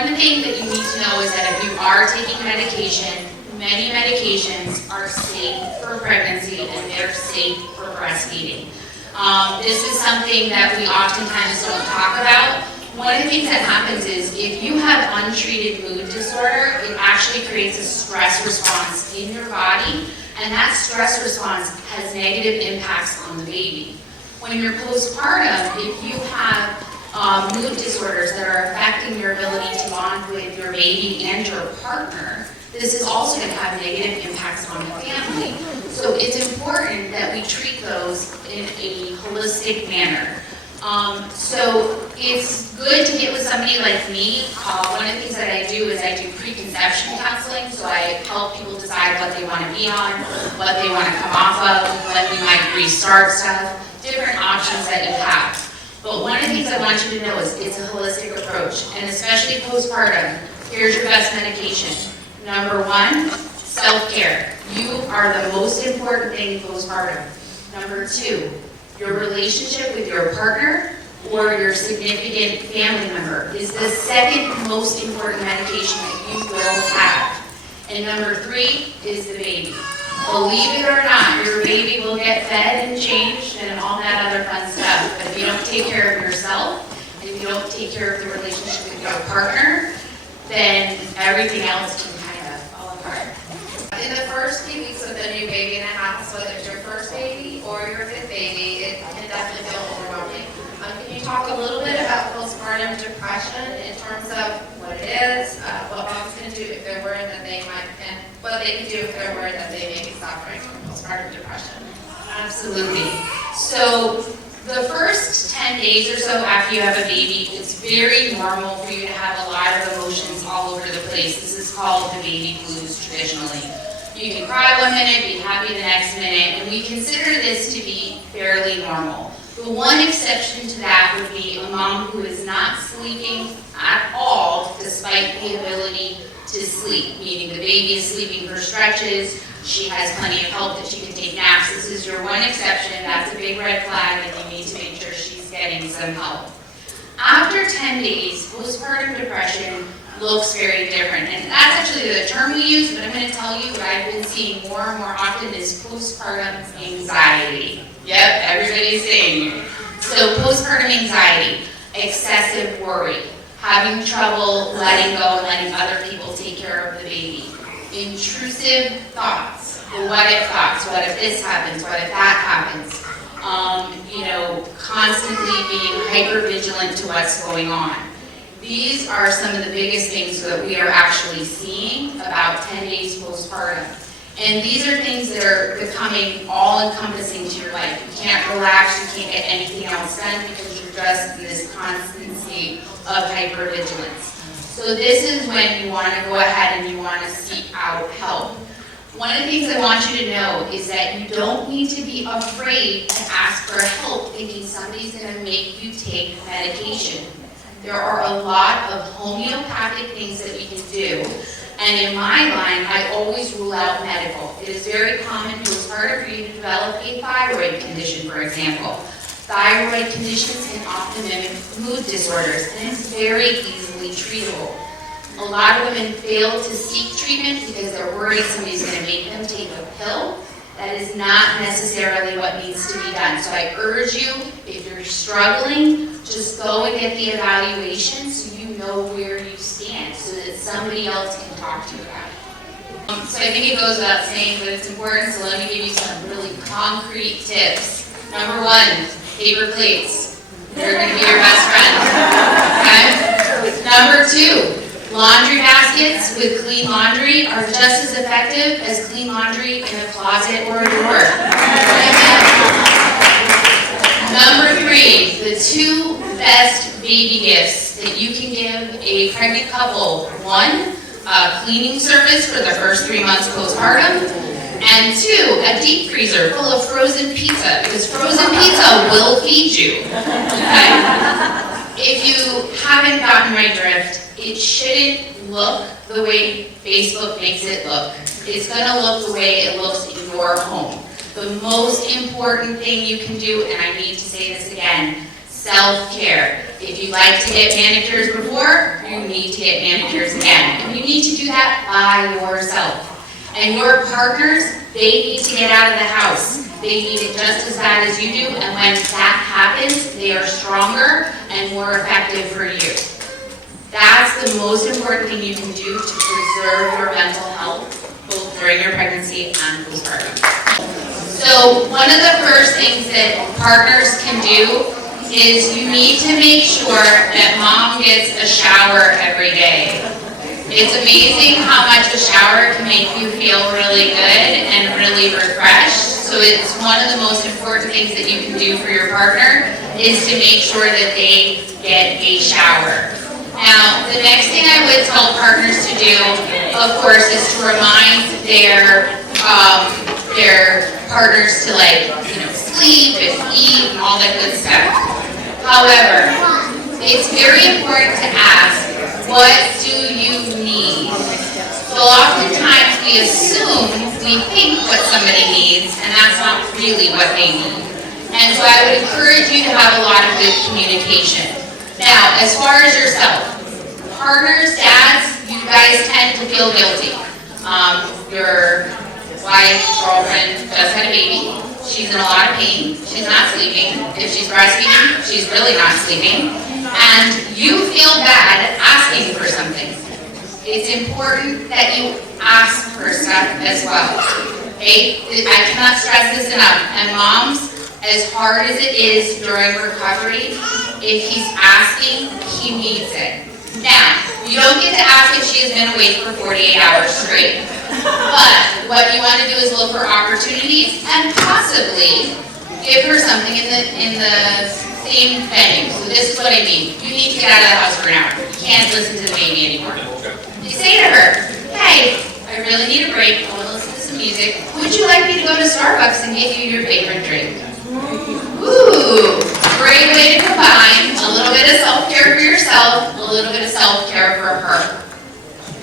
one thing that you need to know is that if you are taking medication, many medications are safe for pregnancy and they're safe for breastfeeding. This is something that we oftentimes don't talk about. One of the things that happens is if you have untreated mood disorder, it actually creates a stress response in your body, and that stress response has negative impacts on the baby. When you're postpartum, if you have mood disorders that are affecting your ability to bond with your baby and your partner, this is also going to have negative impacts on the family. So it's important that we treat those in a holistic manner. So it's good to get with somebody like me. One of the things that I do is I do preconception counseling, so I help people decide what they want to be on, what they want to come off of, when we might restart stuff, different options that you have. But one of the things I want you to know is it's a holistic approach, and especially postpartum, here's your best medication. Number one, self-care. You are the most important thing postpartum. Number two, your relationship with your partner or your significant family member is the second most important medication that you will have. And number three is the baby. Believe it or not, your baby will get fed and changed and all that other fun stuff. But if you don't take care of yourself, and if you don't take care of the relationship with your partner, then everything else can kind of fall apart. In the first few weeks with a new baby in the house, whether it's your first baby or your fifth baby, it can definitely feel overwhelming. Can you talk a little bit about postpartum depression in terms of what it is, what moms can do if they're worried that they might, and what they can do if they're worried that they may be suffering from postpartum depression? Absolutely. So the first 10 days or so after you have a baby, it's very normal for you to have a lot of emotions all over the place. This is called the baby blues traditionally. You can cry one minute, be happy the next minute, and we consider this to be fairly normal. The one exception to that would be a mom who is not sleeping at all despite the ability to sleep, meaning the baby is sleeping for stretches, she has plenty of help that she can take naps. This is your one exception. That's a big red flag, and you need to make sure she's getting some help. After 10 days, postpartum depression looks very different. And that's actually the term we use, but I'm going to tell you what I've been seeing more and more often is postpartum anxiety. Yep, everybody's saying it. So postpartum anxiety, excessive worry, having trouble letting go and letting other people take care of the baby, intrusive thoughts, the what if thoughts, what if this happens, what if that happens, constantly being hyper-vigilant to what's going on. These are some of the biggest things that we are actually seeing about 10 days postpartum. And these are things that are becoming all-encompassing to your life. You can't relax, you can't get anything else done because you're just in this constant state of hypervigilance. So this is when you want to go ahead and you want to seek out help. One of the things I want you to know is that you don't need to be afraid to ask for help thinking somebody's going to make you take medication. There are a lot of homeopathic things that we can do. And in my line, I always rule out medical. It is very common postpartum for you to develop a thyroid condition, for example. Thyroid conditions can often mimic mood disorders, and it's very easily treatable. A lot of women fail to seek treatment because they're worried somebody's going to make them take a pill. That is not necessarily what needs to be done. So I urge you, if you're struggling, just go and get the evaluation so you know where you stand, so that somebody else can talk to you about it. So I think it goes without saying, but it's important, so let me give you some really concrete tips. Number one, paper plates. They're going to be your best friend. Okay? Number two, laundry baskets with clean laundry are just as effective as clean laundry in a closet or a drawer. Number three, the two best baby gifts that you can give a pregnant couple. One, a cleaning service for the first 3 months postpartum. And two, a deep freezer full of frozen pizza, because frozen pizza will feed you. Okay? If you haven't gotten my drift, it shouldn't look the way Facebook makes it look. It's going to look the way it looks in your home. The most important thing you can do, and I need to say this again, Self-care. If you like to get manicures before, you need to get manicures again. And you need to do that by yourself. And your partners, they need to get out of the house. They need it just as bad as you do, and when that happens, they are stronger and more effective for you. That's the most important thing you can do to preserve your mental health, both during your pregnancy and postpartum. So one of the first things that partners can do is you need to make sure that mom gets a shower every day. It's amazing how much a shower can make you feel really good and really refreshed. So it's one of the most important things that you can do for your partner is to make sure that they get a shower. Now, the next thing I would tell partners to do, of course, is to remind their partners to sleep and eat and all that good stuff. However, it's very important to ask, what do you need? So oftentimes we assume we think what somebody needs, and that's not really what they need. And so I would encourage you to have a lot of good communication. Now, as far as yourself, partners, dads, you guys tend to feel guilty. Your wife, girlfriend just had a baby. She's in a lot of pain. She's not sleeping. If she's breastfeeding, she's really not sleeping. And you feel bad asking for something. It's important that you ask for stuff as well. Okay? I cannot stress this enough. And moms, as hard as it is during recovery, if he's asking, he needs it. Now, you don't get to ask if she has been awake for 48 hours straight. But what you want to do is look for opportunities and possibly give her something in the same venue. So this is what I mean. You need to get out of the house for an hour. You can't listen to the baby anymore. You say to her, hey, I really need a break. I want to listen to some music. Would you like me to go to Starbucks and get you your favorite drink? Ooh, great way to combine a little bit of self-care for yourself, a little bit of self-care for her.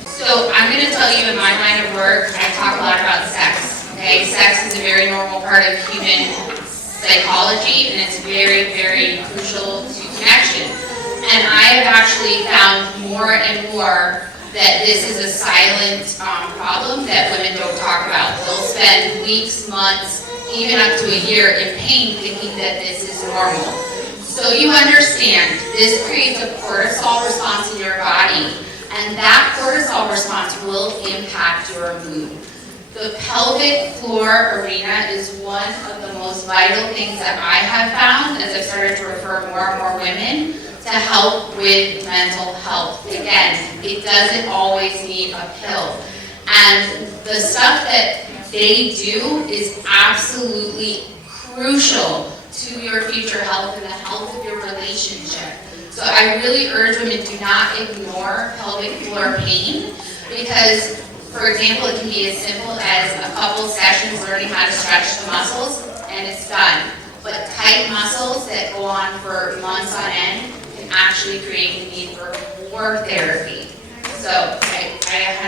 So I'm going to tell you, in my line of work, I talk a lot about sex. Okay, sex is a very normal part of human psychology, and it's very, very crucial to connection. And I have actually found more and more that this is a silent problem that women don't talk about. They'll spend weeks, months, even up to a year in pain thinking that this is normal. So you understand, this creates a cortisol response in your body, and that cortisol response will impact your mood. The pelvic floor arena is one of the most vital things that I have found as I've started to refer more and more women to help with mental health. Again, it doesn't always need a pill. And the stuff that they do is absolutely crucial to your future health and the health of your relationship. So I really urge women, do not ignore pelvic floor pain, because, for example, it can be as simple as a couple sessions learning how to stretch the muscles, and it's done. But tight muscles that go on for months on end can actually create the need for more therapy. So I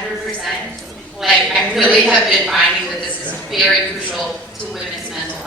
100%, I really have been finding that this is very crucial to women's mental